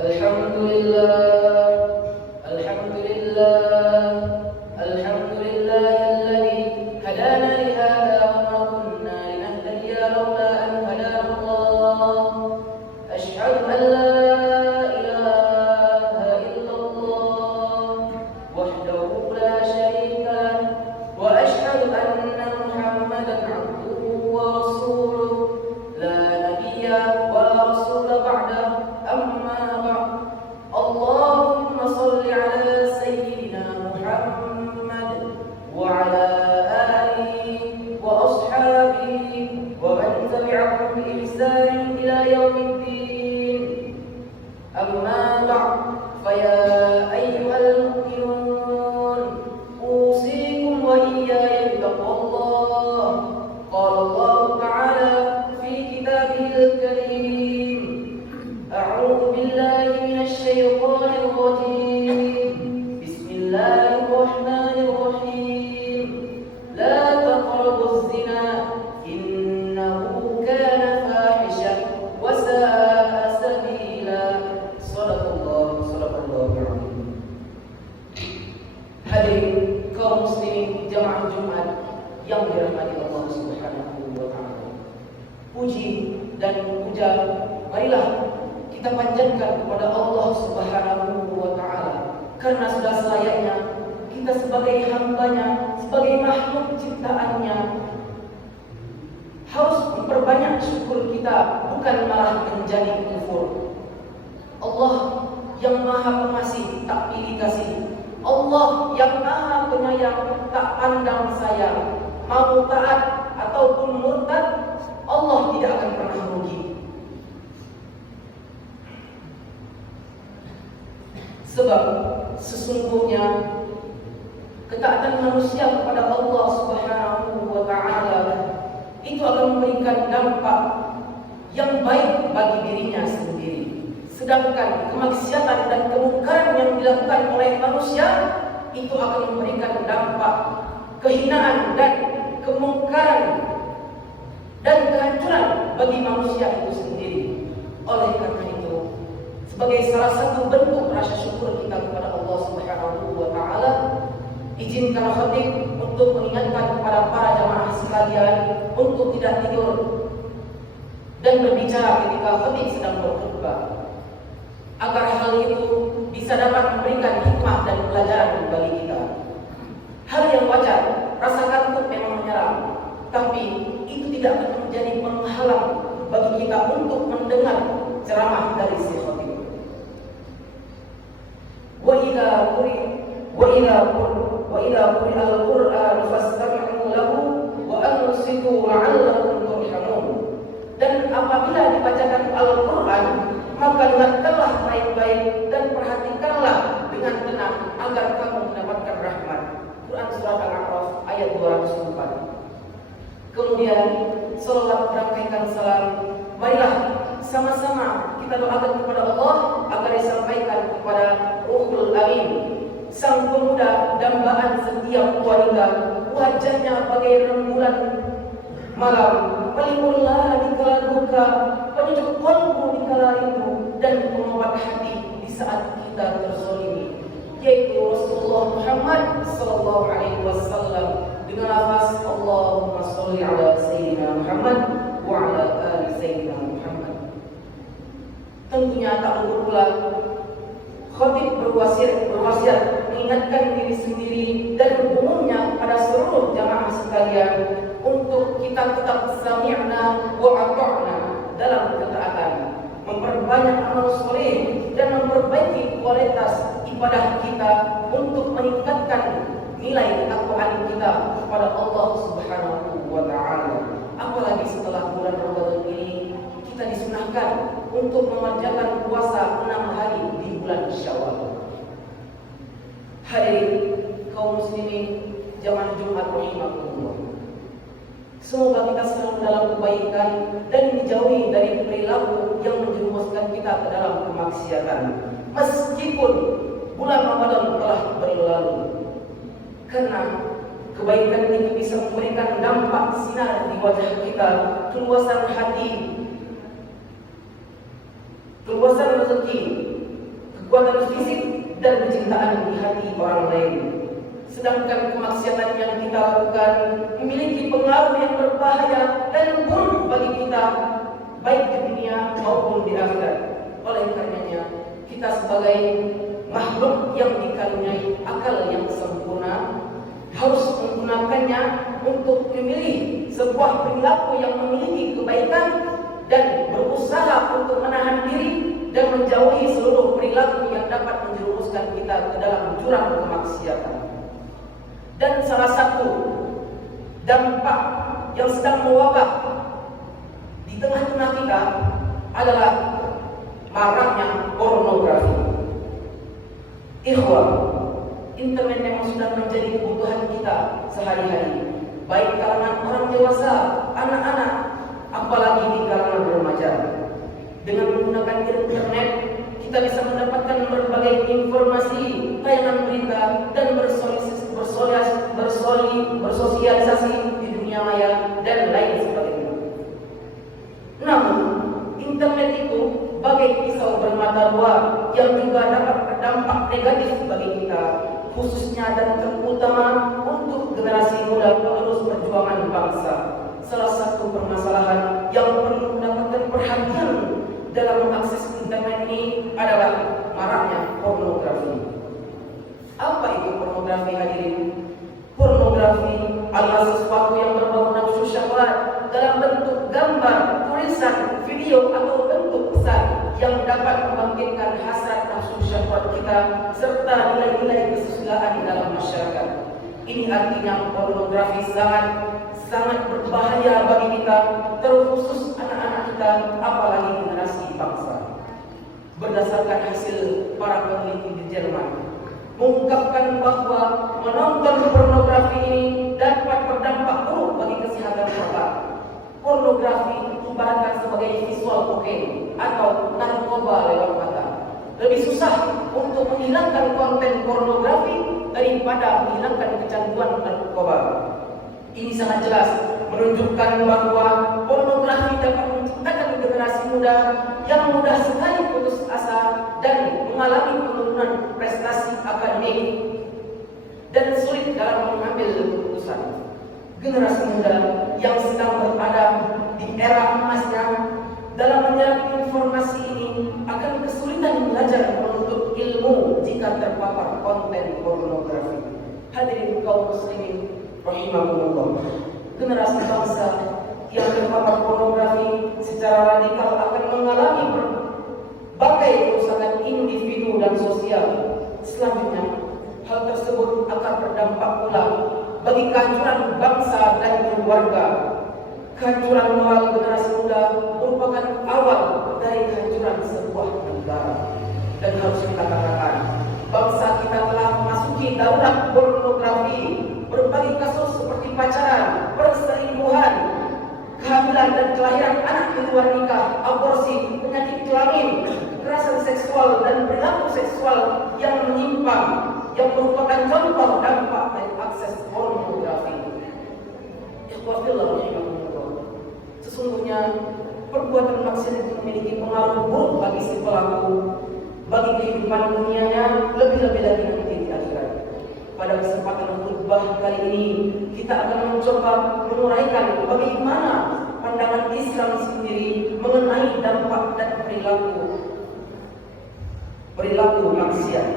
Alhamdulillah, Alhamdulillah, Alhamdulillah alladzi hadana li hadza wa ma kunna linahtadiya lawla an hadana Allah. Asyhadu an la ilaha illallah wahdahu la syarika lahu wa asyhadu anna Muhammadan 'abduhu wa rasuluhu la nabiyya wa rasula ba'dahu. Amma Allahumma salli ala sayyidina Muhammad wa ala alihi wa ashabihi wa man tabi'ahum bi ihsan ila yaumiddin. Amma ba'd, fa ya ayyuhal mu'minun usikum wa iyaya bittaqwallah. Qala Allah ta'ala fi kitabihil karim, a'udzu billahi الشيطان الرجيم. بسم الله الرحمن الرحيم. لا تقربوا الزنا إنه كان فاحشا وساء سبيلا. صدق الله العظيم. Hadirin kaum muslimin jamaah Jumat yang dirahmati Allah Subhanahu wa taala. Puji dan puja marilah kita panjatkan kepada Allah Subhanahu wa taala, karena sudah selayaknya kita sebagai hamba-Nya, sebagai makhluk ciptaannya, harus diperbanyak syukur kita, bukan malah menjadi kufur. Allah yang Maha Pengasih tak pilih kasih, Allah yang Maha Penyayang tak pandang sayang. Mau taat ataupun murtad, Allah tidak akan pernah rugi. Sebab sesungguhnya ketaatan manusia kepada Allah Subhanahu wa taala itu akan memberikan dampak yang baik bagi dirinya sendiri. Sedangkan kemaksiatan dan kemungkaran yang dilakukan oleh manusia itu akan memberikan dampak kehinaan dan kemungkaran dan kehancuran bagi manusia itu sendiri. Oleh karena itu, sebagai salah satu bentuk rasa syukur kita kepada Allah Subhanahu wa taala, izinkan khatib untuk mengingatkan kepada para jamaah sekalian untuk tidak tidur dan berbicara ketika khatib sedang berkhutbah, agar hal itu bisa dapat memberikan hikmah dan pelajaran bagi kita. Hal yang wajar, rasa kantuk memang menyerang, tapi itu tidak akan menjadi penghalang bagi kita untuk mendengar ceramah dari si khatib. Wa idza quri'a al-Qur'an fastami'u lahu wa ansitu la'allakum turhamun. Dan apabila dibacakan Al-Qur'an, maka dengarkanlah baik-baik dan perhatikanlah dengan tenang agar kamu mendapatkan rahmat. Quran surat Al-A'raf ayat 204. Kemudian salawat berangkaikan salam, marilah sama-sama kita doakan kepada Allah agar disampaikan kepada Ruhul Amin, sang pemuda dambaan setiap wanita, wajahnya bagai rembulan malam, pelimurlah di kala duka, penyejuk kolbu di kala rindu, dan pengobat hati di saat kita terzalimi, yaitu Rasulullah Muhammad sallallahu alaihi wasallam dengan lafaz Allahumma shalli ala sayyidina Muhammad wa ala ali sayyidina Muhammad. Tentunya tak lupa pula khatib berwasiat mengingatkan diri sendiri dan umumnya kepada seluruh jamaah sekalian untuk kita tetap sami'na wa ata'na dalam ketaatan, memperbanyak amal soleh dan memperbaiki kualitas ibadah kita untuk meningkatkan nilai ketakwaan kita kepada Allah Subhanahu wa taala. Apalagi setelah bulan Ramadan ini kita disunahkan untuk mengerjakan puasa 6 hari di bulan Syawal. Hadirin kaum muslimin jamaah Jumat rahimakumullah, semoga kita selalu dalam kebaikan dan dijauhi dari perilaku yang menjerumuskan kita ke dalam kemaksiatan, meskipun bulan Ramadan telah berlalu. Karena kebaikan itu bisa memberikan dampak sinar di wajah kita, keluasan hati, keluasan rezeki, kekuatan fisik, dan kecintaan di hati orang lain. Sedangkan kemaksiatan yang kita lakukan memiliki pengaruh yang berbahaya dan buruk bagi kita, baik di dunia maupun di akhirat. Oleh karenanya, kita sebagai makhluk yang dikaruniai akal yang sempurna harus menggunakannya untuk memilih sebuah perilaku yang memiliki kebaikan dan berusaha untuk menahan diri dan menjauhi seluruh perilaku yang dapat menjerumuskan kita ke dalam jurang kemaksiatan. Dan salah satu dampak yang sedang mewabah di tengah-tengah kita adalah maraknya pornografi. Ikhwah, internet memang sudah menjadi kebutuhan kita sehari-hari, baik kalangan orang dewasa, anak-anak, apalagi di kalangan remaja. Dengan menggunakan internet, kita bisa mendapatkan berbagai informasi, tayangan berita, dan bersosialisasi di dunia maya dan lain sebagainya. Namun, internet itu bagai pisau bermata dua yang juga dapat berdampak negatif bagi kita, khususnya dan terutama untuk generasi muda penerus perjuangan bangsa. Salah satu permasalahan yang perlu mendapatkan perhatian dalam mengakses internet ini adalah maraknya pornografi. Apa itu pornografi, hadirin? Pornografi adalah sesuatu yang berbau nafsu syahwat dalam bentuk gambar, tulisan, video atau bentuk pesan yang dapat membangkitkan hasrat nafsu syahwat kita serta nilai-nilai kesusilaan di dalam masyarakat. Ini artinya pornografi sangat berbahaya bagi kita, terkhusus anak-anak kita, apalagi generasi bangsa. Berdasarkan hasil para peneliti di Jerman mengungkapkan bahwa menonton pornografi ini dapat berdampak buruk bagi kesehatan otak. Pornografi diibaratkan sebagai visual kokain atau narkoba lewat mata. Lebih susah untuk menghilangkan konten pornografi daripada menghilangkan kecanduan narkoba. Ini sangat jelas menunjukkan bahwa pornografi dapat menciptakan generasi muda yang mudah sekali putus asa dan mengalami penurunan prestasi akademik dan sulit dalam mengambil keputusan. Generasi muda yang sedang berada di era emasnya dalam menyerap informasi ini akan kesulitan belajar menuntut ilmu jika terpapar konten pornografi. Hadirin kaum muslimin rahimahumullah, generasi bangsa yang terpapar pornografi secara radikal akan mengalami berbagai kerusakan individu dan sosial. Selanjutnya, hal tersebut akan berdampak pula bagi kehancuran bangsa dan keluarga. Kehancuran moral generasi muda merupakan awal dari kehancuran sebuah negara. Dan harus kita katakan, bangsa kita telah memasuki darurat pornografi. Berbagai kasus seperti pacaran, perselingkuhan, kehamilan dan kelahiran anak di luar nikah, aborsi, penyakit kelamin, kekerasan seksual dan perilaku seksual yang menyimpang, yang merupakan contoh dampak dari akses pornografi. Sesungguhnya perbuatan maksiat itu memiliki pengaruh buruk bagi si pelaku, bagi kehidupan dunianya, lebih-lebih lagi nanti di akhirat. Pada kesempatan khutbah kali ini, kita akan mencoba menguraikan bagaimana pandangan Islam sendiri mengenai dampak dan perilaku maksiat.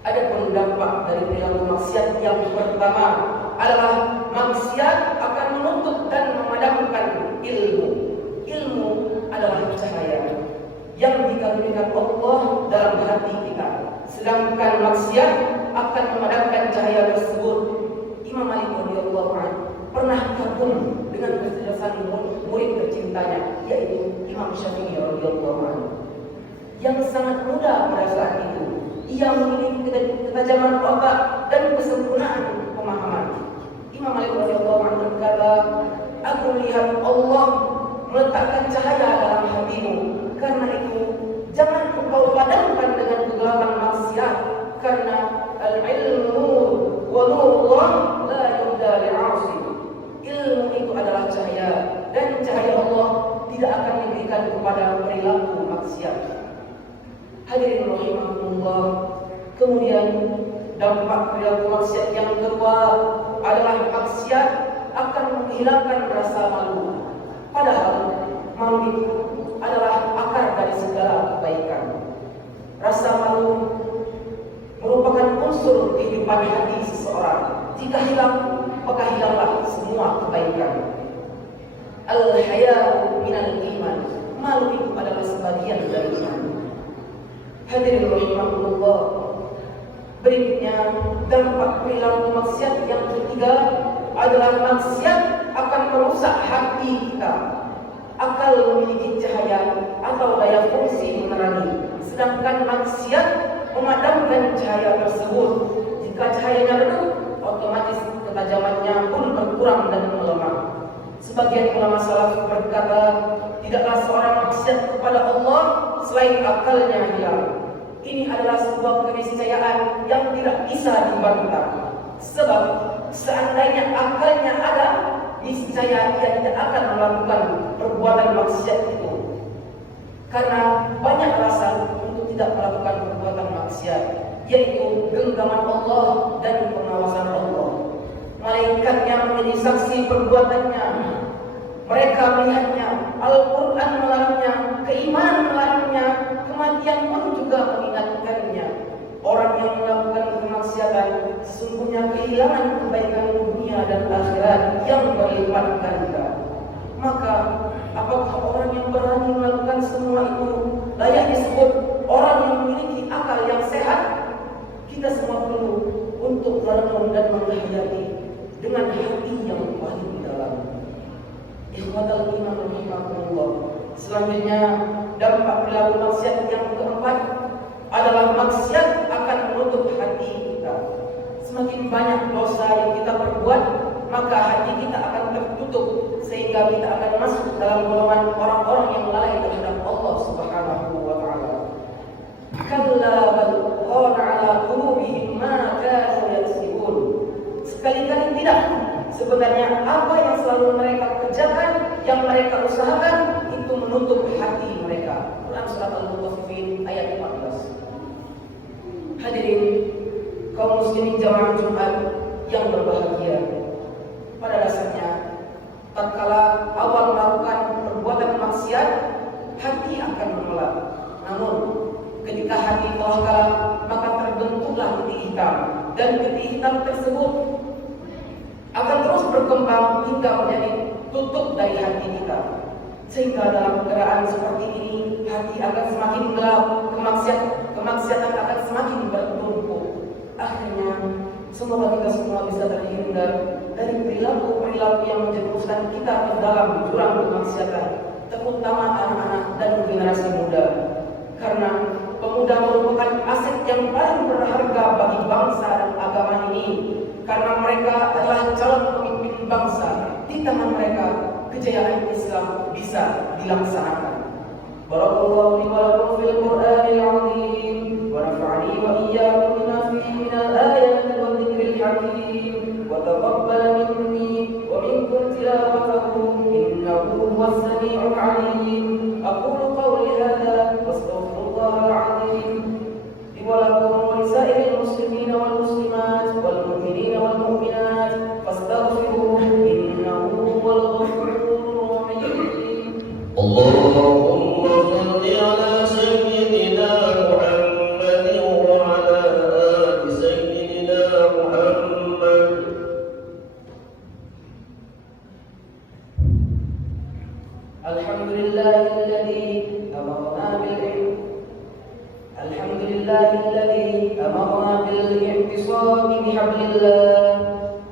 Ada dampak dari perilaku maksiat yang pertama adalah maksiat akan menutup dan memadamkan ilmu. Ilmu adalah cahaya yang dikaruniakan Allah dalam hati kita. Sedangkan maksiat akan memadamkan cahaya tersebut. Imam Malik radhiyallahu anhu pernah kagum dengan kecerdasan murid tercintanya, yaitu Imam Syafi'i radhiyallahu anhu, yang sangat muda pada saat itu. Ia memiliki ketajaman otak dan kesempurnaan pemahaman. Imam Malik radhiyallahu anhu berkata, "Aku lihat Allah meletakkan cahaya dalam hatimu. Karena itu, jangan engkau padamkan dengan kegelapan maksiat, karena al-ilmu wa nurullah la yuhda li'asi." Ilmu itu adalah cahaya, dan cahaya Allah tidak akan diberikan kepada perilaku maksiat. Hadirin rahimakumullah. Kemudian dampak perilaku maksiat yang kedua adalah maksiat akan menghilangkan rasa malu. Padahal malu itu adalah akar dari segala kebaikan. Rasa malu merupakan unsur kehidupan hati seseorang. Jika hilang, maka hilanglah semua kebaikan. Al-haya'u minal iman. Malu itu adalah sebagian dari iman. Hadirin rahimakumullah. Berikutnya, dampak perilaku maksiat yang ketiga adalah maksiat akan merusak hati kita. Akal memiliki cahaya atau daya fungsi menerangi, sedangkan maksiat memadamkan cahaya tersebut. Jika cahayanya redup, otomatis ketajamannya pun berkurang dan melemah. Sebagian ulama salaf berkata, tidaklah seorang maksiat kepada Allah selain akalnya hilang. Ini adalah sebuah keniscayaan yang tidak bisa dibantah. Sebab seandainya akalnya ada, niscaya ia tidak akan melakukan perbuatan maksiat itu. Karena banyak alasan untuk tidak melakukan perbuatan maksiat, yaitu genggaman Allah dan pengawasan Allah. Malaikatnya menjadi saksi perbuatannya. Mereka melihatnya, Al-Quran melarangnya, keimanan melarangnya, kematian pun juga mengingatkannya. Orang yang melakukan kemaksiatan sesungguhnya kehilangan kebaikan dunia dan akhirat yang berlipat ganda. Maka apakah orang yang berani melakukan semua itu layak disebut orang yang memiliki akal yang sehat? Kita semua perlu untuk merenung dan menghayati dengan hati yang paling dalam. Ikhwatal iman rahimakumullah. Selanjutnya, dampak perilaku maksiat yang keempat adalah maksiat akan menutup hati kita. Semakin banyak dosa yang kita perbuat, maka hati kita akan tertutup sehingga kita akan masuk dalam golongan orang-orang yang lalai terhadap Allah Subhanahu wa taala. Kalla bal qana ala qulubihim ma kanu yaksibun. Sekali-kali tidak. Sebenarnya apa yang selalu mereka kerjakan, yang mereka usahakan, itu menutup hati mereka. Quran surat Al-Mutaffifin ayat 14. Hadirin kaum muslimin jamaah Jumat yang berbahagia. Pada dasarnya, tatkala awal melakukan perbuatan maksiat, hati akan menolak. Namun, ketika hati telah kalah, maka terbentuklah titik hitam, dan titik hitam tersebut akan terus berkembang hingga menjadi tutup dari hati kita. Sehingga dalam keadaan seperti ini, hati akan semakin gelap, kemaksiatan akan semakin bertumpuk. Akhirnya, semoga kita semua bisa terhindar dari perilaku-perilaku yang menjerumuskan kita ke dalam jurang kemaksiatan, terutama anak-anak dan generasi muda. Karena pemuda merupakan aset yang paling berharga bagi bangsa dan agama ini. Karena mereka adalah calon pemimpin bangsa. Di tangan mereka, kejayaan Islam bisa dilaksanakan. Barakallahu li wa lakum fil Qur'anil 'azim wa nafa'ani wa iyyakum bima fihi minal ayati wa dzikril hakim wa taqabbal minni wa minkum tilawatahu innahu huwas sami'ul 'alim. Aqulu qawli hadza wa astaghfirullahal 'azim li wa lakum wa lisa'iril muslimina wal muslimat wal mu'minina wal mu'minat fastaghfiruhu innahu huwal ghafurur rahim. Allahumma salli ala sayyidina Muhammad wa ala ali sayyidina Muhammad. Alhamdulillahilladzi amarna bil-'ilm. Alhamdulillahilladzi amarna bil-i'tisami bihablillah.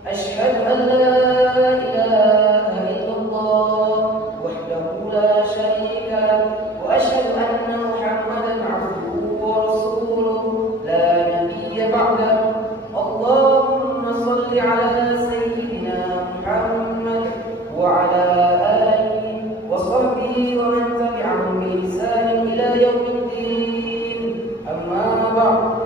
Ashhadu an la ilaha illallah wahdahu la syarika lahu wa ashhadu anna Muhammadan 'abduhu wa rasuluhu la nabiyya ba'dahu. Allahumma salli ala sayyidina Muhammad wa ala alihi wa sahbihi wa man tabi'ahum bi ihsan ila yaumiddin. Amma ba'd.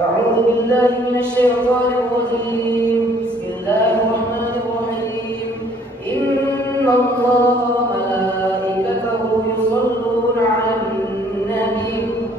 A'udzu billahi minasy syaithanir rajim. Bismillahirrahmanirrahim. Innallaha wa malaikatahu yusholluna 'alan nabi.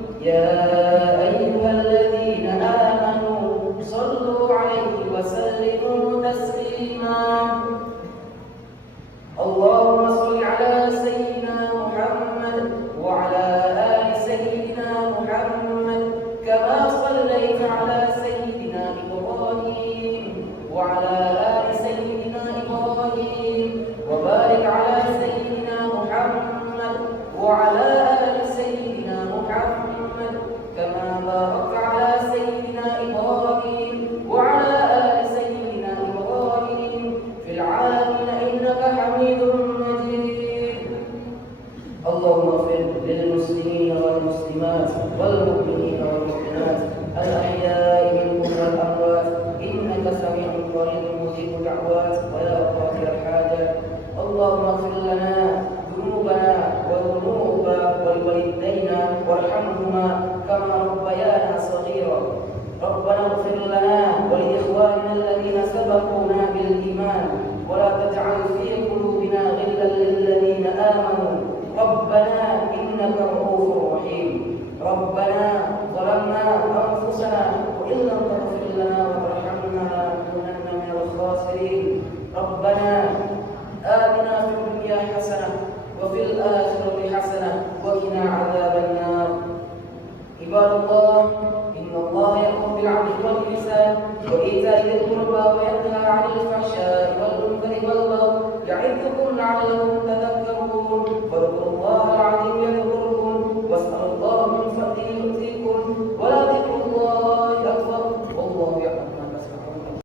وعلى آل سيدنا محمد كما باركت على سيدنا إبراهيم وعلى آل سيدنا إبراهيم في العالمين إنك حميد مجيد. اللهم اغفر للمسلمين والمسلمات والمؤمنين والمؤمنات الأحياء منهم والأموات إنك سميع قريب مجيب الدعوات ويا قاضي الحاجات. اللهم اغفر لنا ذنوبنا وذنوب والوالدينا وارحمهما كما ربيانا صغيرا. ربنا اغفر لنا ولإخواننا الذين سبقونا بالإيمان ولا تجعل في قلوبنا غلا للذين آمنوا ربنا إنك رؤوف رحيم. ربنا ظلمنا أنفسنا وإن لم تغفر لنا وترحمنا لنكونن من الخاسرين. ربنا آتنا في الدنيا حسنة وفي الآخرة حسنة وقنا عذاب النار. عباد الله